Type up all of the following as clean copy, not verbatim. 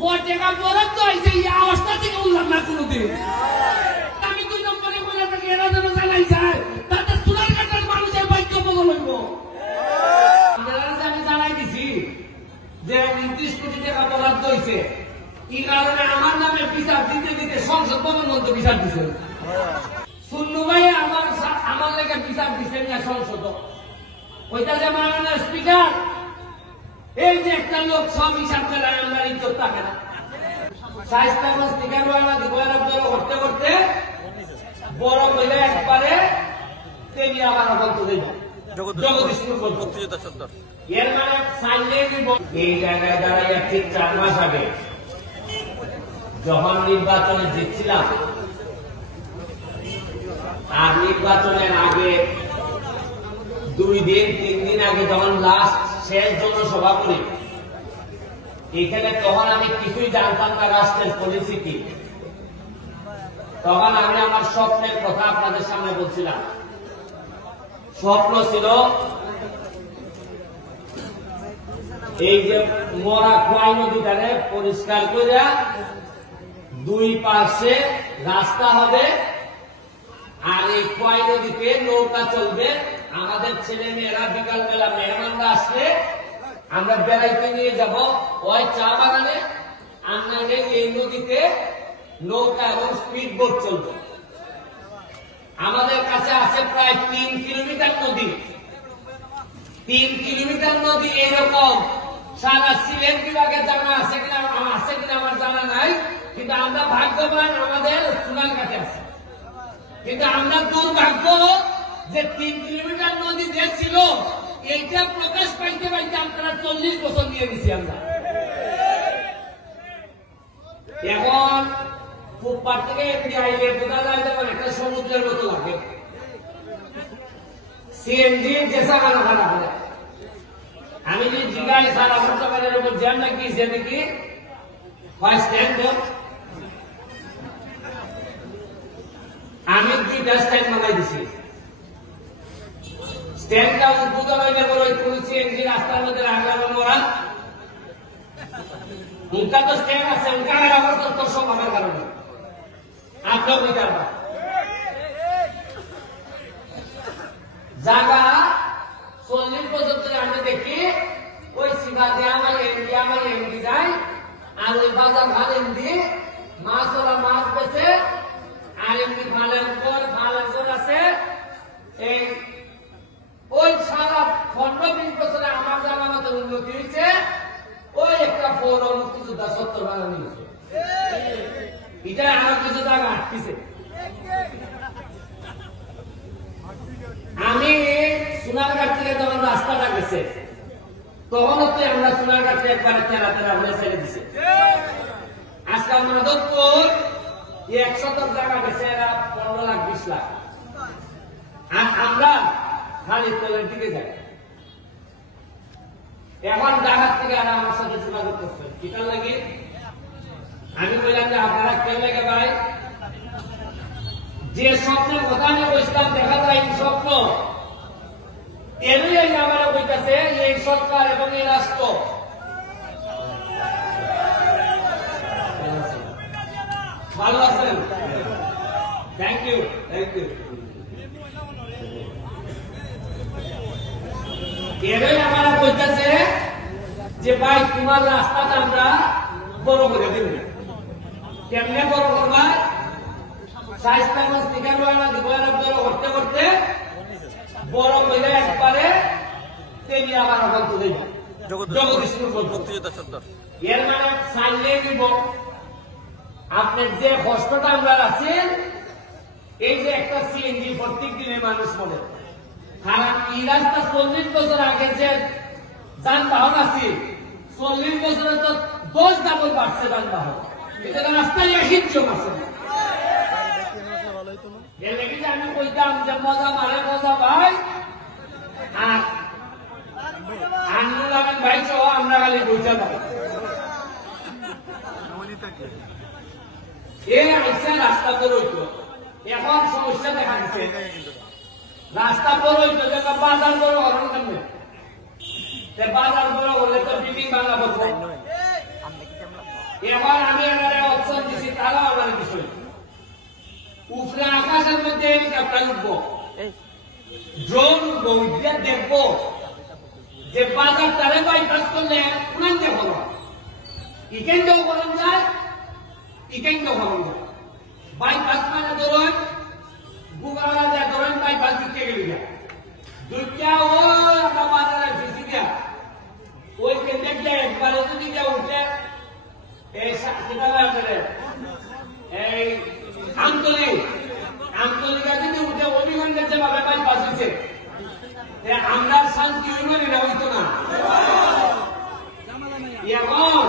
টাকা বরাদ্দ হয়েছে এই অবস্থা থেকে উঠলাম না কোনোদিন। আমি 2 নম্বরে বলে থাকি এরা যেন জানাই যায় তাতে সোনারঘাটের মানুষের বাক্য বদল হইব। আমি জানাই দিছি যে 29 কোটি টাকা বরাদ্দ হয়েছে, কি কারণে আমার নামে বিচার দিতে দিতে সংসদ ভবন মধ্যে বিচার দিছে। সুন্নু ভাই আমার লেগে বিচার দিচ্ছেন না সংসদ। ওইটা যে মাননীয় স্পিকার, এই যে একটা লোক সব হিসাব করে আমরা ইজ্জত থাকে না। স্বাস্থ্য স্পিকার করতে করতে বড় হইলে একবারে তেমনি আবার বলতে দেব জগদীশপুর মুক্তিযোদ্ধা সত্তর। এর মানে সাইলে এই জায়গায় দাঁড়াইয়া ঠিক 4 মাস আগে যখন নির্বাচনে জিতছিলাম, আর নির্বাচনের আগে 2 দিন 3 দিন আগে যখন লাস্ট শেষ জনসভা করি এখানে, তখন আমি কিছুই জানতাম না রাষ্ট্রের পলিসি কি। তখন আমি আমার স্বপ্নের কথা আপনাদের সামনে বলছিলাম। স্বপ্ন ছিল এই যে মরা খোয়াই নদীটারে পরিষ্কার করে 2 পাশে রাস্তা হবে, আর এই খোয়াই নদীতে নৌকা চলবে। আমাদের ছেলে মেয়েরা বিকালবেলা মেহমানরা আসলে আমরা বেড়াইতে নিয়ে যাব ওই চা বাগানে, আমরা এই নদীতে নৌকা এবং স্পিড বোট চলবে। আমাদের কাছে আছে প্রায় 3 কিলোমিটার নদী। 3 কিলোমিটার নদী এরকম সারা সিলেট বিভাগে জানা আছে কিনা আমার জানা নাই, কিন্তু আমরা ভাগ্যবান আমাদের সোনারঘাটে আছে। কিন্তু আমরা দুর্ভাগ্য যে 3 কিলোমিটার নদী যে ছিল এইটা প্রকাশ পাইতে পাইতে আপনারা 40 বছর নিয়ে গেছি আমরা। এখন ফুটপাথ থেকে এমনি আইলে বোঝা যায় যেমন একটা সমুদ্রের মতো লাগে। সিএনজি যেসা খানা খানা করে আমি যে জিগায় সারা বছরের উপর জ্যাম নাকি সে দেখি স্ট্যান্ড, আমি 2টা স্ট্যান্ড বানাই দিছি। স্ট্যান্ডটা উদ্বোধন হইলে বড় কোন সিএনজি রাস্তার মধ্যে রাখলাম ওরা, উনকা তো স্ট্যান্ড আছে, উনকা আমার তো সব আমার কারণে আপনার বিচার জায়গা 40 বছর ধরে আমি দেখি ওই সীমা দিয়ে আমার এমডি যায়, আর ওই বাজার ভালো এমডি মাছ ওরা মাছ বেছে, আর এমনি ভালের পর ভালের জোর আছে। এই ওই সারা 15-20 বছরে আমার জামানতে উন্নতি হয়েছে। ওই একটা পৌর মুক্তিযোদ্ধা 70 বানানো হয়েছে, এটা আমার কিছু জায়গা আটকেছে। আমি সোনারঘাট থেকে যখন রাস্তাটা গেছে তখন তো আমরা সোনারঘাটে একবারে তেরা হয়ে ছেড়ে দিছে। আজকাল মাধবপুর 100 জায়গা গেছে, এরা 15 লাখ 20 লাখ, আর আমরা খালি তলের দিকে যাই। এখন জায়গার থেকে আর আমার সাথে যোগাযোগ করছেন কিটার লাগে। আমি বললাম যে আপনারা কেউ লাগে ভাই, যে স্বপ্নের কথা আমি বলছিলাম দেখা যায় এই স্বপ্ন এরই আমরা বলতেছে এই সরকার এবং এই রাষ্ট্র ভালো আছেন। Thank you. এরই আমরা বলতেছে যে ভাই তোমার রাস্তাটা আমরা বড় করে দেব। কেমনে বড় করবা? স্বাস্থ্য থেকে বড় করতে করতে বড় হইলে একবারে তেমনি আবার বলতে দেব জগদীশপুর মুক্তিযোদ্ধা সত্তর। এর মানে সাইলে দিব আপনার যে কষ্টটা আমরা আছেন, এই যে একটা সিএনজি প্রত্যেক দিনের মানুষ মনে, কারণ এই রাস্তা 40 বছর আগে যে যানবাহন আছে 40 বছরে তো 10 ডাবল বাড়ছে যানবাহন, এটা রাস্তায় হিঞ্চম আছে। আমি কইতাম যে মজা মারে মজা ভাই, আর আন্দোলন আমিন ভাই সহ আমরা খালি বইতে পাবো। রাস্তা বড় হইতো, এখন সমস্যা দেখা দিচ্ছে। রাস্তা বড় হইতো বাজার বড় হওয়ার কেমনে, বাজার বড় হলে তো বিল্ডিং বাংলা বলবো। এবার আমি এনারে অপশন দিছি, তারা আমার বিষয় উপরে আকাশের মধ্যে হেলিকপ্টার উঠবো, ড্রোন উঠবো, উঠবে দেখবো যে বাজার তারে বাইপাস করলে উড়ান দিয়ে হলো, ইকেন্দ্র বলন যায়, ইকেন্দ্র হলন যায়। বাইপাস মানে ধরুন গুগাওয়ালা যায়, ধরুন বাইপাস দিতে গেলে যায় দুইটা ও আমরা বাজারে ফেসি দেয়া ওই কেন্দ্রে গিয়ে একবারে যদি গিয়ে উঠে এই এই আমতলিকা যদি উঠে অভিগঞ্জের যেভাবে বাইপাস দিচ্ছে আমরা শান্তি হইবে না, হইতো না। এখন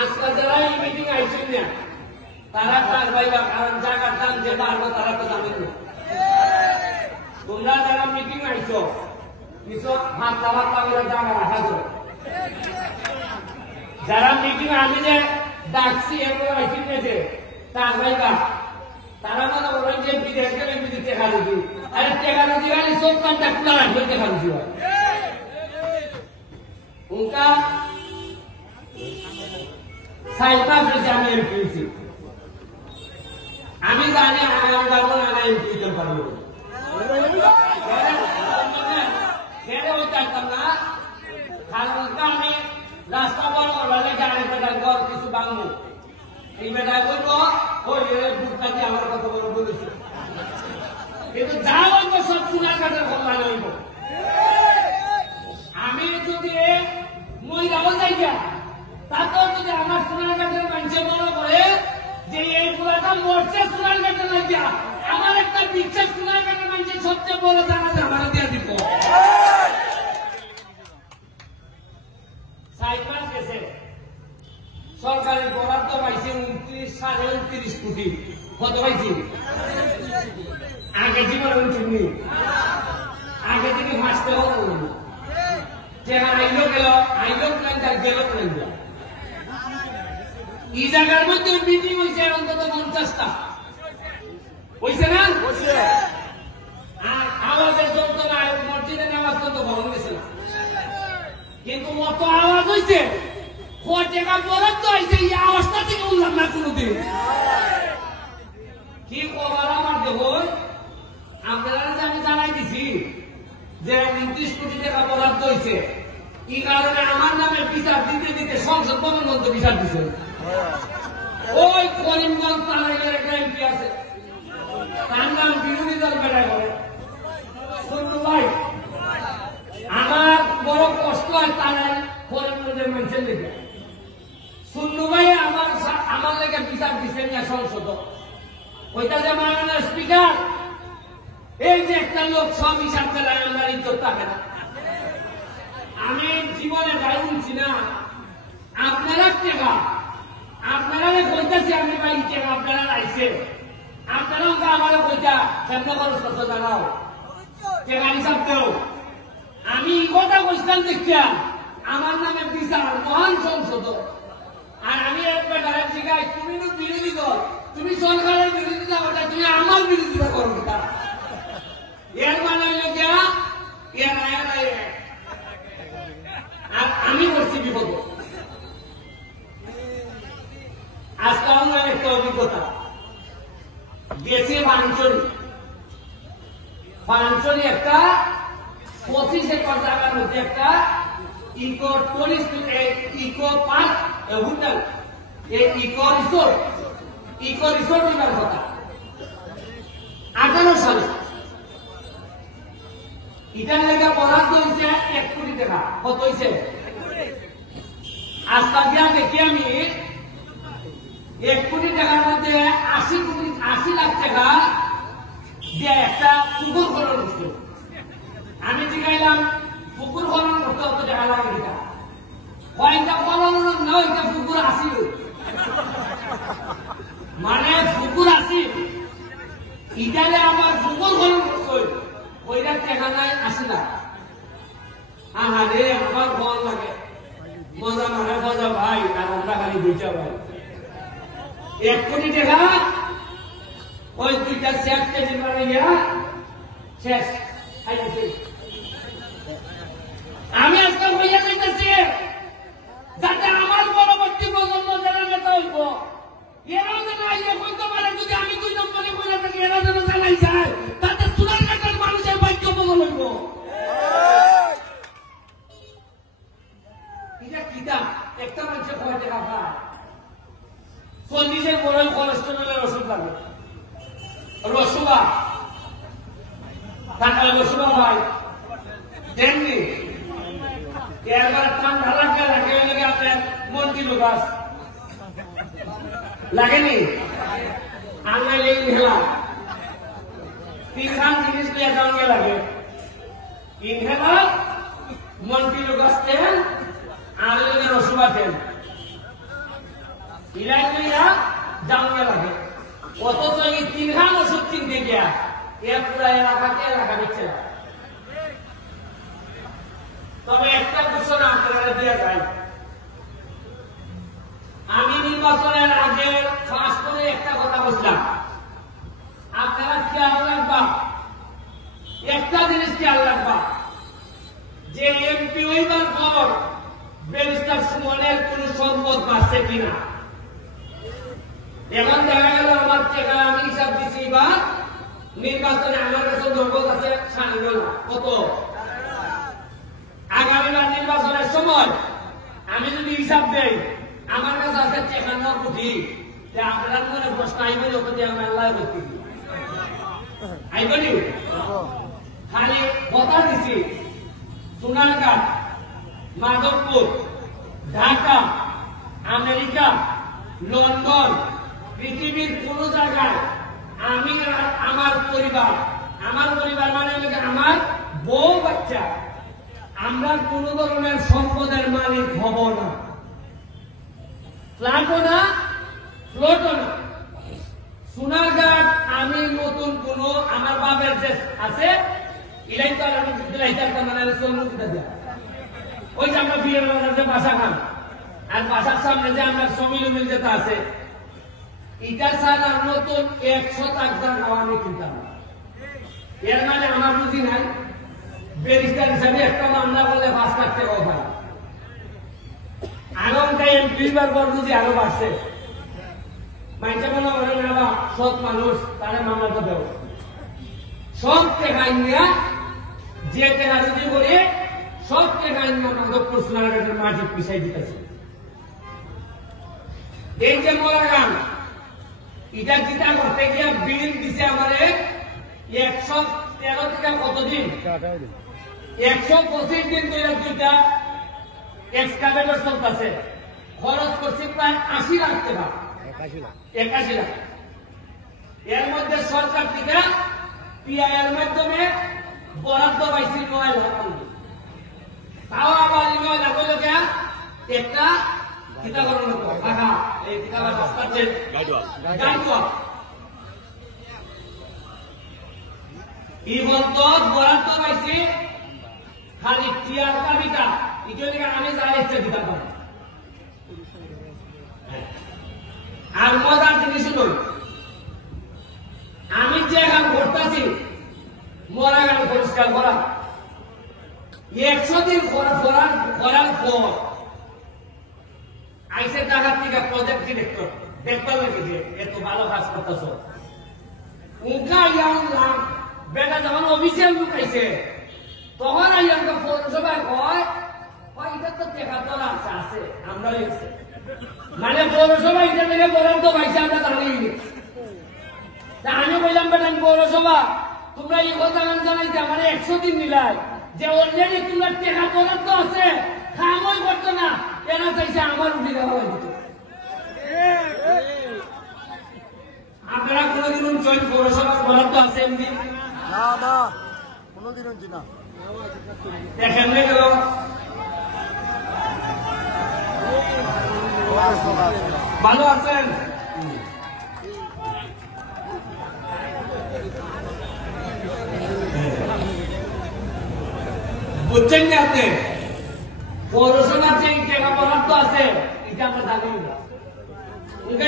আজকে যারা এই মিটিং আইছেন না তারা তার ভাইবা, কারণ জায়গার দাম যে বাড়বো তারা তো জানেন না। তোমরা যারা মিটিং আইছো কিছু হাতলা হাতলা করে জায়গা রাখা যায়, যারা মিটিং আমি যে ডাকছি এগুলো আইছেন যে তার ভাইবা তারা মনে করেন যে বিদেশ গেলে বিদেশ টেকালজি, আরে টেকালজি মানে সব কামটা খোলা রাখবে টেকালজি হয় উনকা সাইবা ফেসে আমি এমপি হয়েছি। আমি জানি আগামী বারবার আমি এমপি হতে পারবো, চাইতাম না, কারণ আমি রাস্তা বড় করলে গাড়ি বেটার ঘর কিছু বাংলো এই বেটায় বলবো ওই বুকটা দিয়ে আমার কথা বলে বলেছে, কিন্তু যা বলবো সব চুনার কাঠের কল্যাণ হইব। আমি যদি মহিলাও যাই তাতেও যদি আমার সোনার কাঠের মানুষে মনে করে যে এই পুরাটা মরছে সোনার কাঠের লাগিয়া, আমার একটা বিশ্বাস সোনার কাঠের মানুষের সবচেয়ে বড় জানাজা আমার দিয়ে দিব। সাইপাস গেছে সরকারের বরাদ্দ পাইছে 29.29 কোটি, কত পাইছি আগে জীবনে উঠেনি, আগে থেকে ফাঁসতে হতো আইলো গেল, আইলো প্ল্যান গেল প্ল্যান এই জায়গার মধ্যে মিটিং হয়েছে অন্তত 50টা হয়েছে না, আর আওয়াজের যত না মসজিদে নামাজ তত ভরণ গেছে না, কিন্তু মত আওয়াজ হয়েছে টাকা বরাদ্দ হয়েছে, এই আওয়াজটা থেকে উঠলাম না কোনোদিন। কি খবর আমার দেখুন, আপনারা যে আমি জানাই দিছি যে 29 কোটি টাকা বরাদ্দ হয়েছে, এই কারণে আমার নামে বিচার দিতে দিতে সংসদ ভবন মন্ত্র বিচার দিচ্ছে। ওই করিমগঞ্জ তালাইলের একটা এমপি আছে, তার নাম বিরোধী দল বেড়ায় বলে শুনু ভাই, আমার বড় কষ্ট হয় তারাই করিমগঞ্জের মানুষের লেগে। শুনু ভাই আমার লেগে বিচার দিচ্ছেন না সংসদ, ওইটা যে মাননীয় স্পিকার, এই যে একটা লোক সব হিসাব চালায় আমরা ইজ্জত থাকে না। আমি জীবনে গাই বলছি না, আপনারা টেকা আপনারা বলতেছি আমি ভাই টেকা আপনারা আইছে, আপনারাও আমার বইটা কেমন খরচ করতে জানাও টেকা হিসাব দেও। আমি কথা বলছিলাম দেখিয়া আমার নামে বিচার মহান সংসদ, আর আমি একবার শিখাই তুমি তো বিরোধী দল, তুমি সরকারের বিরোধিতা করতে, তুমি আমার বিরোধিতা করো না, এর মানে হইল গিয়া আর আমি করছি বিপদ। আজকে আমার একটা অভিজ্ঞতা গেছে পাঞ্চরি একটা 25 একর জায়গার মধ্যে একটা eco park hotel, eco resort হইবার কথা 18 সালে। এটার লেগে বরাদ্দ হয়েছে 1 কোটি টাকা, কত হয়েছে আজকাল দিয়া দেখি আমি 1 কোটি টাকার মধ্যে 80 লাখ টাকা দিয়ে একটা পুকুর খনন করছে। আমি জিগাইলাম পুকুর খনন করতে অত টাকা লাগে কিনা, কয়েকটা খনন না ওইটা পুকুর আসিল, মানে পুকুর আসি ইটারে আমার পুকুর খনন করছে ওইটা টাকা নাই 80 লাখ। আহারে আমার ফল লাগে মজা মানে মজা ভাই, আর আমরা খালি দুইটা ভাই 1 কোটি টাকা ওই দুইটা শেষ কেজি বানাইয়া শেষ। আমি আজকে হইয়া দিতেছি যাতে আমার পরবর্তী প্রজন্ম যারা নেতা কয় টাকা পায় 40-এর বড় কোলেস্টেরলের ওষুধ লাগে রসুবা টাকা রসুবা ভাই দেননি এরবার ঠান্ডা লাগবে লাগে আপনার মন্ত্রী গাছ লাগেনি আনলে ইনহেলা তিনখান জিনিস নিয়ে যাওয়া লাগে ইনহেলা মন্ত্রী গাছ তেল আর রসুবা তেল ইলাইয়া যাওয়া লাগে অথচ এই তিনখান ওষুধ কিনতে গিয়া এর পুরা এলাকাকে এলাকা দিচ্ছে না তবে একটা ঘোষণা আপনারা দিয়ে যায় আমি নির্বাচনের আগে ফাঁস করে একটা কথা বললাম আপনারা খেয়াল রাখবা একটা জিনিস খেয়াল রাখবা যে এমপি হইবার পর ব্যারিস্টার সুমনের কোন সম্পদ বাড়ছে কিনা এখন দেখা গেল আমার টাকা আমি হিসাব দিচ্ছি বা নির্বাচনে আমার কাছে নগদ আছে কত আগামীবার নির্বাচনের সময় আমি যদি হিসাব দেই আমার কাছে আছে 53 কোটি আপনারা মনে প্রশ্ন আইবেন ওকে দিয়ে আমি আল্লাহ করতে আইবেনি খালি কথা দিছি সোনারঘাট মাধবপুর ঢাকা আমেরিকা লন্ডন পৃথিবীর কোন জায়গায় আমি আমার পরিবার মানে আমার বউ বাচ্চা আমরা কোন ধরনের সম্পদের মালিক হব না ফ্ল্যাটও না ফ্লোটও না সোনারঘাট আমি নতুন কোন আমার বাবার যে আছে ইলাই তো আমি দিলাইতাম মানে সম্মুখটা দেয়া ওই যে আমরা বিয়ের যে বাসা খান আর বাসার সামনে যে আমরা সমিল মিল যেটা আছে এটা ছাড়া নতুন 100 জায়গা আমি কিনতাম এর মানে আমার বুঝি নাই ব্যারিস্টার হিসাবে একটা মামলা বলে 5 লাখ টাকা হয় আগামীকাল এমপি বার বুঝি আরো বাড়ছে মাইকে মনে করে না বা সৎ মানুষ তারা মামলাটা দেব সব টাকা নিয়ে যে টাকা যদি বলে সব টাকা নিয়ে মাধবপুর সোনারঘাটের মাঝে পিছাই দিতেছে এই যে মোরাগান এটা যেটা করতে গিয়ে বিল দিছে আমাদের 113 থেকে কতদিন 125 দিন ধরে দুইটা এক্সকাভেটর চলতেছে খরচ করছে প্রায় 80 লাখ টাকা 81 লাখ এর মধ্যে সরকার থেকে পিআইএর মাধ্যমে বরাদ্দ পাইছে 9 লাখ তাও আবার 9 লাখ হলো কেন একটা কিতা করুন টাকা এই কিতাব রাস্তা যে গাইডওয়াল বরাদ্দ পাইছে খালি টিয়ার কাবিটা এটা আমি যা ইচ্ছা দিতে পারি আর মজার জিনিস নয় আমি যে এখন করতেছি মরা গান পরিষ্কার করা 100 দিন করার পর আইসে টাকার থেকে প্রজেক্ট ডিরেক্টর দেখতে লাগে যে এত ভালো কাজ করতেছ উনকা ইয়াম বেটা যখন অফিসিয়াল লোক আইছে তখন আইয়ামকে পৌরসভায় কয় এটা তো টাকা তোলা আছে আমরাও আছে মানে পৌরসভা এটা থেকে বরাদ্দ পাইছে আমরা জানি আমি বললাম বেটা পৌরসভা তোমরা এই কথা জানাইতে আমার 100 দিন মিলাই যে অলরেডি তোমরা টাকা বরাদ্দ আছে খামই করতো না এরা চাইছে আমার উঠে দেওয়া হয়েছে আপনারা কোনদিন জয়েন পৌরসভার বরাদ্দ আছে এমনি না কোনদিন না দেখেন না গেল ভালো আছেন বুঝছেন না আপনি পৌরসভার যে টাকা বরাদ্দ আছে এটা আমরা জানি না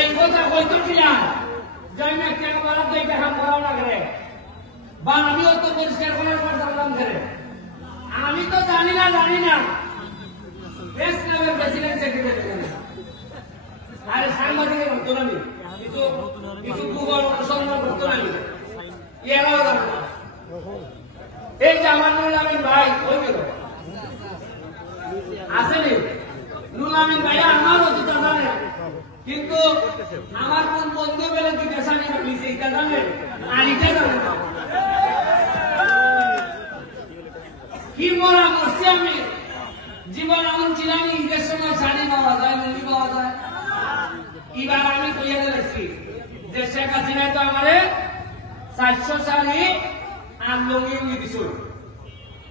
এই কথা বলতো কিনা যাই না টাকা বরাদ্দ এই টাকা করাও না করে বা আমিও তো পরিষ্কার করার পর জানলাম করে আমি তো জানি না প্রেস ক্লাবের প্রেসিডেন্ট সেক্রেটারি আরে সাংবাদিকের হতো না কিছু গুগল অনুসন্ধান করতো না এরাও জানো না এই যে আমার নামে ভাই ওই গেল আসেনি রুল আমিন ভাইয়া আমার অতীতটা জানে, কিন্তু আমার কোন বন্ধু বেলে দুইটা শাড়ি রাখিছে এটা জানে, আর এটা জানে না। কি মরা করছি আমি, জীবন এমন ছিলাম ঈদের সময় শাড়ি পাওয়া যায়, লুঙ্গি পাওয়া যায়। এবার আমি কইয়া দিয়েছি যে শেখ হাসিনা তো আমারে 400 শাড়ি আর লুঙ্গি দিছ,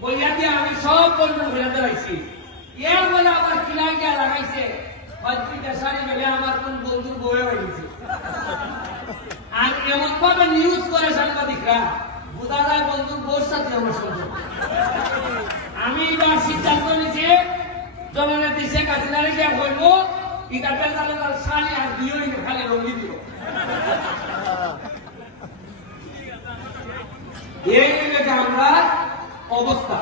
কইয়া দিয়ে আমি সব বন্ধন ঘুরে দিয়েছি। এর বলে আবার কিলাই গিয়া লাগাইছে হয়তো শাড়ি গেলে আমার কোন বন্ধুর বয়ে হয়েছে। আর এমন ভাবে নিউজ করে সাংবাদিকরা বোঝা যায় বন্ধুর বউর সাথে আমার সম্পর্ক। আমি এবার সিদ্ধান্ত নিচ্ছি জননেত্রী শেখ হাসিনার গিয়া বলবো এটা বেজাল শাড়ি আর দিওই খালি রঙি দিও। এই আমরা অবস্থা